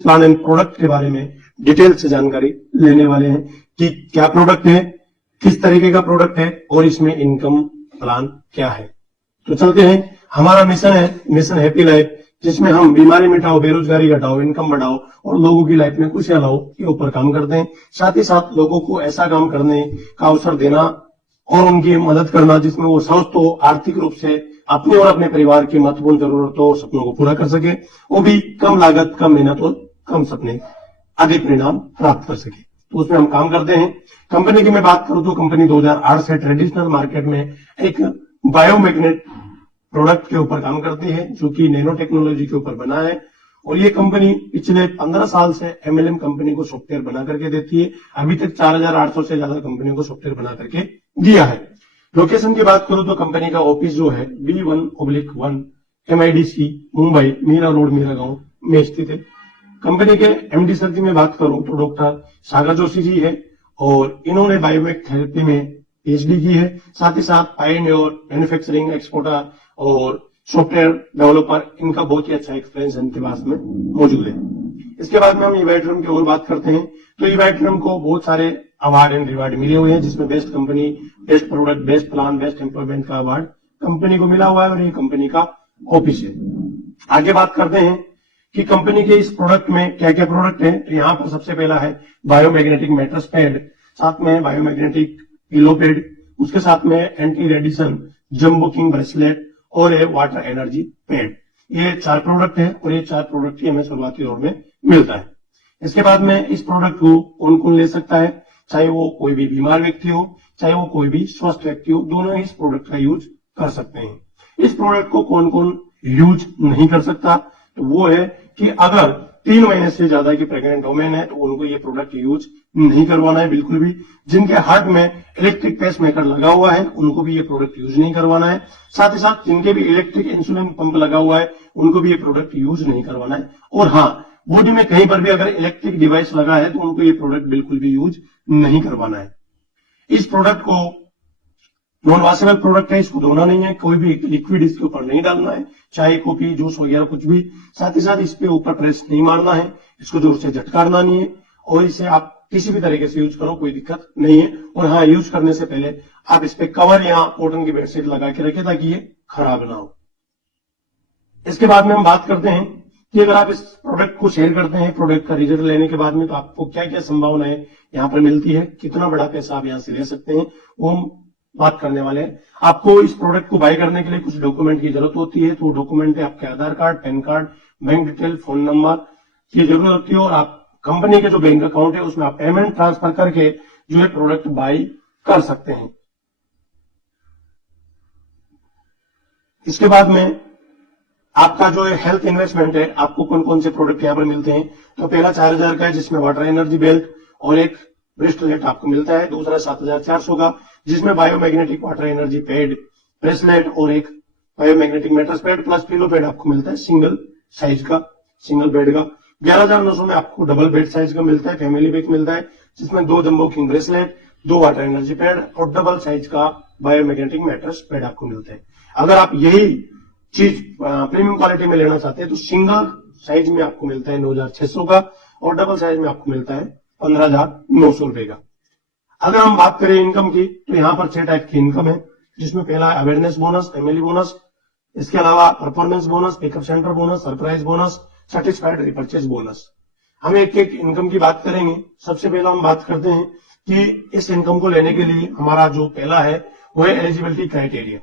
Plan and product के बारे में डिटेल से जानकारी लेने वाले हैं कि क्या प्रोडक्ट है, किस तरीके का प्रोडक्ट है और इसमें इनकम प्लान क्या है। तो चलते हैं। हमारा मिशन है मिशन हैप्पी लाइफ, जिसमें हम बीमारी मिटाओ, बेरोजगारी घटाओ, इनकम बढ़ाओ और लोगों की लाइफ में खुशियां लाओ के ऊपर काम करते हैं। साथ ही साथ लोगों को ऐसा काम करने का अवसर देना और उनकी मदद करना जिसमें वो स्वस्थ हो, आर्थिक रूप से अपने और अपने परिवार की महत्वपूर्ण जरूरतों और सपनों को पूरा कर सके, वो भी कम लागत, कम मेहनत और कम सपने, अधिक परिणाम प्राप्त कर सके। तो उसमें हम काम करते हैं। कंपनी की मैं बात करूं तो कंपनी 2008 से ट्रेडिशनल मार्केट में एक बायोमैग्नेट प्रोडक्ट के ऊपर काम करती है, जो कि नैनो टेक्नोलॉजी के ऊपर बना है। और ये कंपनी पिछले 15 साल से एमएलएम कंपनी को सॉफ्टवेयर बना करके देती है। अभी तक 4800 से ज्यादा कंपनियों को सॉफ्टवेयर बना करके दिया है। लोकेशन की बात करूं तो कंपनी का ऑफिस जो है B1/1 MIDC Mumbai, Mira road, Mira गांव में स्थित है। कंपनी के एमडी सर की मैं बात करूं तो डॉक्टर सागर जोशी जी है और इन्होंने बायोमेक थेरेपी में पीएचडी की है। साथ ही साथ पायनियर, मैन्युफैक्चरिंग, एक्सपोर्टर और सॉफ्टवेयर डेवलपर, इनका बहुत ही अच्छा एक्सपीरियंस इनके पास में मौजूद है। इसके बाद में हम इवाइट्रम की और बात करते हैं तो इवाइट्रम को बहुत सारे अवार्ड एंड रिवार्ड मिले हुए हैं, जिसमें best company, best product, best plan, best employment का अवार्ड कंपनी को मिला हुआ है और ये कंपनी का ऑफिस है। आगे बात करते हैं कि कंपनी के इस प्रोडक्ट में क्या क्या प्रोडक्ट है। तो यहाँ पर सबसे पहला है बायोमैग्नेटिक मैट्रेस पैड, साथ में बायोमैग्नेटिक पिलो पैड, उसके साथ में anti radiation jumbo king bracelet और ये वाटर एनर्जी पैड। ये 4 प्रोडक्ट है और ये 4 प्रोडक्ट ही हमें शुरुआती दौर में मिलता है। इसके बाद में इस प्रोडक्ट को कौन कौन ले सकता है, चाहे वो कोई भी बीमार व्यक्ति हो, चाहे वो कोई भी स्वस्थ व्यक्ति हो, दोनों ही इस प्रोडक्ट का यूज कर सकते हैं। इस प्रोडक्ट को कौन कौन यूज नहीं कर सकता, तो वो है कि अगर 3 महीने से ज्यादा की प्रेग्नेंट वुमेन है तो उनको ये प्रोडक्ट यूज नहीं करवाना है बिल्कुल भी। जिनके हार्ट में इलेक्ट्रिक पेस मेकर लगा हुआ है उनको भी ये प्रोडक्ट यूज नहीं करवाना है। साथ ही साथ जिनके भी इलेक्ट्रिक इंसुलिन पंप लगा हुआ है उनको भी ये प्रोडक्ट यूज नहीं करवाना है। और हाँ, बॉडी में कहीं पर भी अगर इलेक्ट्रिक डिवाइस लगा है तो उनको ये प्रोडक्ट बिल्कुल भी यूज नहीं करवाना है। इस प्रोडक्ट को नॉन वॉशेबल प्रोडक्ट है, इसको धोना नहीं है, कोई भी लिक्विड इसके ऊपर नहीं डालना है, चाय, कॉफी, जूस वगैरह कुछ भी। साथ ही साथ इस पे ऊपर प्रेस नहीं मारना है, इसको जोर से झटकारना नहीं है और इसे आप किसी भी तरीके से यूज करो, कोई दिक्कत नहीं है। और हाँ, यूज करने से पहले आप इस पे कवर या कॉटन की बेडशीट लगा के रखें ताकि ये खराब ना हो। इसके बाद में हम बात करते हैं कि अगर आप इस प्रोडक्ट को शेयर करते हैं, प्रोडक्ट का रिजल्ट लेने के बाद में, तो आपको क्या क्या संभावनाएं यहाँ पर मिलती है, कितना बड़ा पैसा आप यहाँ से ले सकते हैं, वो हम बात करने वाले हैं। आपको इस प्रोडक्ट को बाय करने के लिए कुछ डॉक्यूमेंट की जरूरत होती है। तो डॉक्यूमेंट है आपके Aadhaar card, PAN card, bank detail, phone number की जरूरत होती है। और आप कंपनी के जो बैंक अकाउंट है उसमें आप पेमेंट ट्रांसफर करके जो है प्रोडक्ट बाय कर सकते हैं। इसके बाद में आपका जो है हेल्थ इन्वेस्टमेंट है, आपको कौन कौन से प्रोडक्ट यहाँ पर मिलते हैं। तो पहला 4000 का है जिसमें वाटर एनर्जी बेल्ट और एक ब्रेसलेट आपको मिलता है। दूसरा 7400 का जिसमें biomagnetic water energy pad, bracelet और एक biomagnetic mattress pad plus pillow pad आपको मिलता है सिंगल साइज का, सिंगल बेड का। 11900 में आपको डबल बेड साइज का मिलता है, फैमिली पैक मिलता है जिसमें 2 jumbo king bracelet, 2 water energy pad और डबल साइज का बायोमैग्नेटिक मैट्रेस पैड आपको मिलता है। अगर आप यही चीज प्रीमियम क्वालिटी में लेना चाहते हैं तो सिंगल साइज में आपको मिलता है 9600 का और डबल साइज में आपको मिलता है 15900 रुपए का। अगर हम बात करें इनकम की तो यहाँ पर 6 टाइप की इनकम है, जिसमें पहला है अवेयरनेस बोनस, फैमिली बोनस, इसके अलावा performance bonus, pickup centre bonus, surprise bonus, satisfied repurchase bonus. हम एक एक इनकम की बात करेंगे। सबसे पहला हम बात करते हैं कि इस इनकम को लेने के लिए हमारा जो पहला है वो है एलिजिबिलिटी क्राइटेरिया,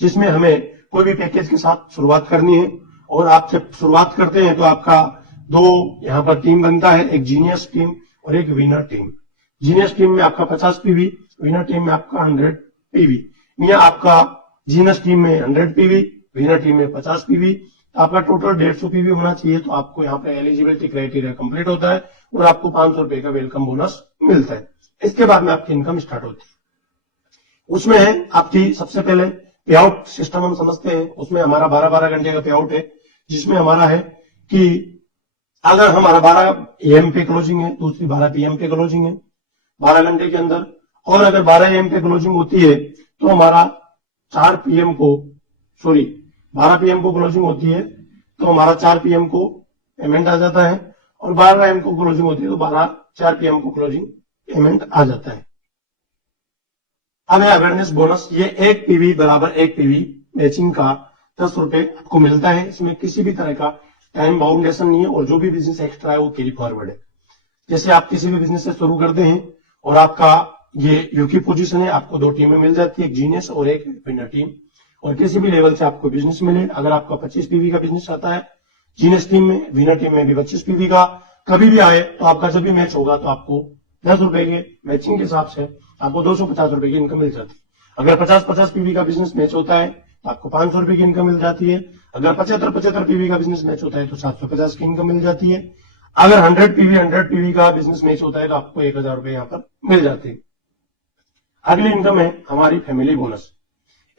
जिसमें हमें कोई भी पैकेज के साथ शुरुआत करनी है। और आप जब शुरुआत करते हैं तो आपका 2 यहाँ पर टीम बनता है, एक जीनियस टीम और एक विनर टीम। जीनियस टीम में आपका 50 पीवी, विनर टीम में आपका 100 पीवी। या आपका जीनियस टीम में 100 पीवी, विनर टीम में 50 पीवी, तो आपका टोटल 150 पीवी होना चाहिए। तो आपको यहाँ पे एलिजिबिलिटी क्राइटेरिया कंप्लीट होता है और आपको 500 रुपए का वेलकम बोनस मिलता है। इसके बाद में आपकी इनकम स्टार्ट होती है। उसमें है आपकी सबसे पहले पे आउट सिस्टम हम समझते हैं। उसमें हमारा 12-12 घंटे का पे आउट है, जिसमें हमारा है कि अगर हमारा 12 AM पे क्लोजिंग है, दूसरी 12 PM पे क्लोजिंग है 12 घंटे के अंदर, और अगर 12 AM पे क्लोजिंग होती है तो हमारा 12 PM को क्लोजिंग होती है तो हमारा 4 PM को पेमेंट आ जाता है। और 12 AM को क्लोजिंग होती है तो 4 PM को क्लोजिंग पेमेंट आ जाता है। अब है अवेयरनेस बोनस, ये 1 PV बराबर 1 PV मैचिंग का 10 रुपए आपको मिलता है। इसमें किसी भी तरह का टाइम बाउंडेशन नहीं है और जो भी बिजनेस एक्स्ट्रा है वो कैरी फॉरवर्ड है। जैसे आप किसी भी बिजनेस से शुरू करते हैं और आपका ये यूकी पोजीशन है, आपको 2 टीमें मिल जाती है, एक जीनियस और एक विनर टीम। और किसी भी लेवल से आपको बिजनेस मिले, अगर आपका 25 PV का बिजनेस आता है जीनियस टीम में, विनर टीम में भी 25 PV का कभी भी आए तो आपका जब भी मैच होगा तो आपको 10 रुपए के मैचिंग के हिसाब से आपको 250 रुपए की इनकम मिल जाती है। अगर 50-50 PV का बिजनेस मैच होता है तो आपको 500 रुपए की इनकम मिल जाती है। अगर 75-75 PV का बिजनेस मैच होता है तो 750 की इनकम मिल जाती है। अगर 100 PV का बिजनेस मैच होता है तो आपको 1000 रुपए यहाँ पर मिल जाते हैं। अगली इनकम है हमारी फैमिली बोनस।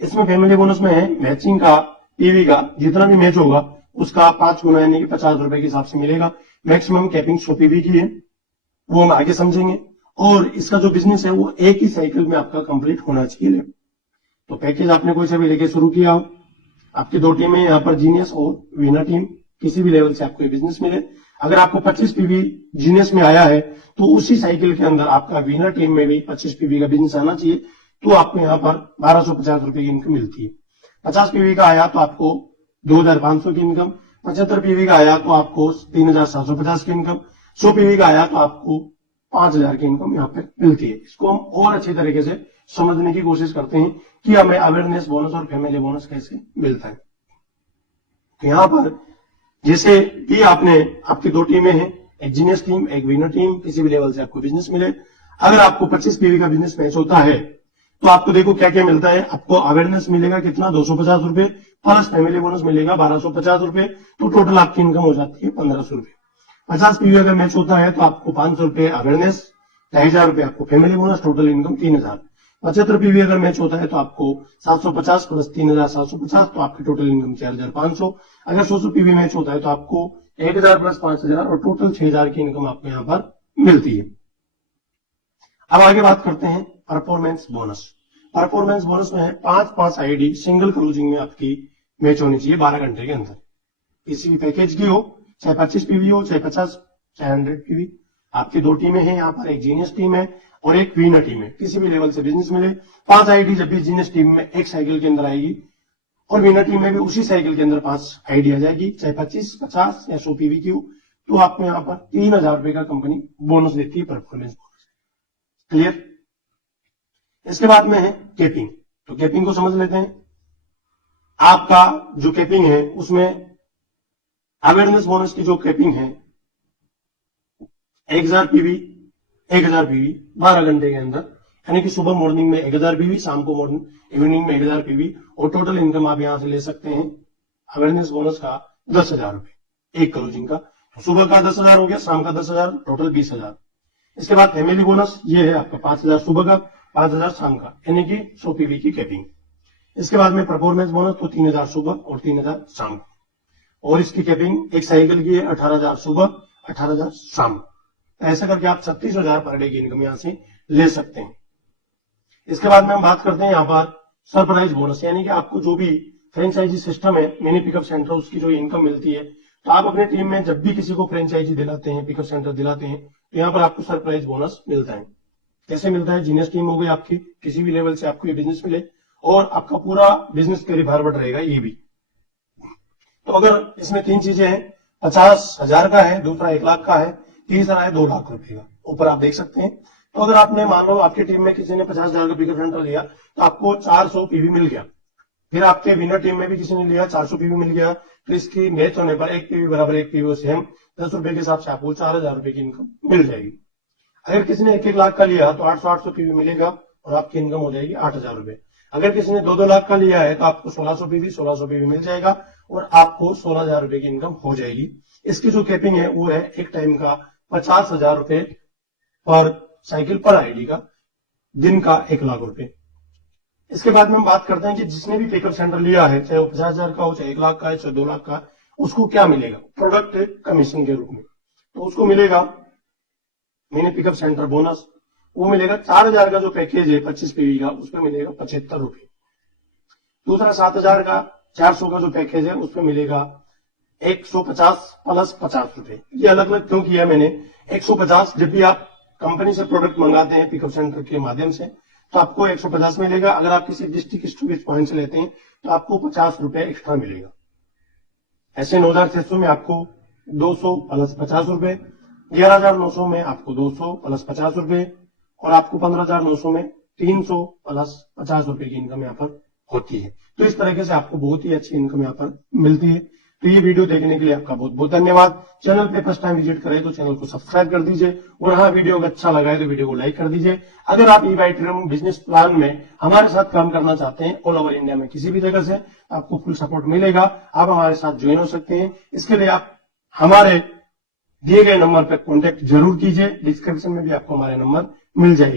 इसमें फैमिली बोनस में है मैचिंग का PV का जितना भी मैच होगा उसका 5 गुना यानी कि 50 रुपए के हिसाब से मिलेगा। मैक्सिमम कैपिंग 100 PV की है, वो हम आगे समझेंगे। और इसका जो बिजनेस है वो एक ही साइकिल में आपका कंप्लीट होना चाहिए। तो पैकेज आपने कोई सा भी लेके शुरू किया हो, आपकी 2 टीमें यहाँ पर जीनियस और विनर टीम, किसी भी लेवल से आपको ये बिजनेस मिले, अगर आपको 25 PV जीनियस में आया है तो उसी साइकिल के अंदर आपका विनर टीम में भी 25 PV का बिजनेस आना चाहिए, तो आपको यहाँ पर 1250 रुपए की इनकम मिलती है। 50 PV का आया तो आपको 2500 की इनकम, 75 PV का आया तो आपको 3750 की इनकम, 100 PV का आया तो आपको 5000 की इनकम यहाँ पे मिलती है। इसको हम और अच्छी तरीके से समझने की कोशिश करते हैं कि हमें अवेयरनेस बोनस और फैमिली बोनस कैसे मिलता है। तो यहाँ पर जैसे कि आपकी 2 टीमें हैं, एक जीनियस टीम एक विनर टीम, किसी भी लेवल से आपको बिजनेस मिले, अगर आपको 25 PV का बिजनेस मैच होता है तो आपको देखो क्या क्या मिलता है। आपको अवेयरनेस मिलेगा कितना, 250 रुपए, प्लस फैमिली बोनस मिलेगा 1250 रुपए, तो टोटल आपकी इनकम हो जाती है 1500 रुपए। 50 PV अगर मैच होता है तो आपको 500 रुपए अवेयरनेस, 2000 रुपए आपको family bonus, total income 3000। 75 PV अगर मैच होता है तो आपको 750 प्लस 3750, तो आपकी टोटल इनकम 4500। अगर 100 PV मैच होता है तो आपको 1000 प्लस 5000 और टोटल 6000 की इनकम आपको यहाँ पर मिलती है। अब आगे बात करते हैं परफॉर्मेंस बोनस। परफॉर्मेंस बोनस में है 5 आईडी सिंगल क्लोजिंग में आपकी मैच होनी चाहिए 12 घंटे के अंदर, किसी भी पैकेज की हो, चाहे 25 PV हो, चाहे 50, चाहे 100 PV। आपकी 2 टीमें हैं यहाँ पर, एक जीनियस टीम है और एक विनर टीम है। किसी भी लेवल से बिजनेस मिले, 5 आईडी जब भी जीनियस टीम में एक साइकिल के अंदर आएगी और विनर टीम में भी उसी साइकिल के अंदर 5 आईडी आ जाएगी, चाहे 25, 50 या 100 PV की हो, तो आपको यहाँ पर 3000 रुपए का कंपनी बोनस देती है, परफॉर्मेंस बोनस। क्लियर। इसके बाद में है कैपिंग। तो कैपिंग को समझ लेते हैं। आपका जो कैपिंग है उसमें अवेयरनेस बोनस की जो कैपिंग है 1000 PV 12 घंटे के अंदर, यानी कि सुबह मॉर्निंग में 1000 PV, शाम को मॉर्निंग इवनिंग में 1000 PV, और टोटल इनकम आप यहां से ले सकते हैं अवेयरनेस बोनस का 10,000 रुपए एक क्लोजिंग का। तो सुबह का 10,000 हो गया, शाम का 10,000, टोटल 20,000। इसके बाद फैमिली बोनस ये है आपका 5,000 सुबह का, 5,000 शाम का, यानी कि 100 PV की कैपिंग। इसके बाद में परफॉर्मेंस बोनस तो 3,000 सुबह और 3,000 शाम का, और इसकी कैपिंग एक साइकिल की है 18,000 सुबह 18,000 शाम। ऐसा करके आप 36,000 पर डे की इनकम यहां से ले सकते हैं। इसके बाद में हम बात करते हैं यहाँ पर सरप्राइज बोनस, यानी कि आपको जो भी फ्रेंचाइजी सिस्टम है, मिनी पिकअप सेंटर, उसकी जो इनकम मिलती है, तो आप अपने टीम में जब भी किसी को फ्रेंचाइजी दिलाते हैं, पिकअप सेंटर दिलाते हैं, तो यहाँ पर आपको सरप्राइज बोनस मिलता है। कैसे मिलता है? जीनियस टीम हो गई आपकी, किसी भी लेवल से आपको ये बिजनेस मिले और आपका पूरा बिजनेस कैरी फॉरवर्ड रहेगा ये भी। तो अगर इसमें 3 चीजें हैं, 50,000 का है, दूसरा 1 लाख का है, तीसरा है 2 लाख रुपए का, ऊपर आप देख सकते हैं। तो अगर आपने मान लो आपकी टीम में किसी ने 50,000 का पिकअप सेंटर लिया तो आपको 400 PV मिल गया। फिर आपके विनर टीम में भी किसी ने लिया, 400 PV मिल गया, तो इसकी मैच होने पर 1 PV बराबर 1 PV से हम 10 रुपए के हिसाब से आपको 4,000 रुपए की इनकम मिल जाएगी। अगर किसी ने 1-1 लाख का लिया तो 800 PV मिलेगा और आपकी इनकम हो जाएगी 8,000 रुपए। अगर किसी ने 2-2 लाख का लिया है तो आपको 1600 PV मिल जाएगा और आपको 16,000 रुपए की इनकम हो जाएगी। इसकी जो कैपिंग है वो है एक टाइम का 50,000 रुपए पर साइकिल पर आईडी का, दिन का 1 लाख रुपए। इसके बाद में हम बात करते हैं कि जिसने भी पिकअप सेंटर लिया है, चाहे वो 50,000 का हो, चाहे 1 लाख का है, चाहे 2 लाख का, उसको क्या मिलेगा? प्रोडक्ट कमीशन के रूप में। तो उसको मिलेगा मिनी पिकअप सेंटर बोनस, वो मिलेगा 4,000 का जो पैकेज है 25 PV का, उसमें मिलेगा 75 रुपए। दूसरा 7,000 का 400 का जो पैकेज है उसमें मिलेगा 150 प्लस 50 रुपए। ये अलग अलग क्यों किया मैंने? 150 जब भी आप कंपनी से प्रोडक्ट मंगाते हैं पिकअप सेंटर के माध्यम से तो आपको 150 मिलेगा। अगर आप किसी डिस्ट्रिक्ट स्टोरेज पॉइंट से लेते हैं तो आपको 50 रुपए एक्स्ट्रा मिलेगा। ऐसे 9,600 में आपको 200 प्लस 50 रुपए, 11,900 में आपको 200 प्लस 50 रुपए और आपको 15,900 में 300 प्लस 50 रुपए की इनकम यहाँ पर होती है। तो इस तरीके से आपको बहुत ही अच्छी इनकम यहाँ पर मिलती है। तो ये वीडियो देखने के लिए आपका बहुत बहुत धन्यवाद। चैनल पे फर्स्ट टाइम विजिट करें तो चैनल को सब्सक्राइब कर दीजिए और हाँ, वीडियो अगर अच्छा लगा है तो वीडियो को लाइक कर दीजिए। अगर आप eBuyTrade बिजनेस प्लान में हमारे साथ काम करना चाहते हैं ऑल ओवर इंडिया में किसी भी जगह से, आपको फुल सपोर्ट मिलेगा। आप हमारे साथ ज्वाइन हो सकते हैं। इसके लिए आप हमारे दिए गए नंबर पर कॉन्टेक्ट जरूर कीजिए। डिस्क्रिप्शन में भी आपको हमारे नंबर मिल जाएगी।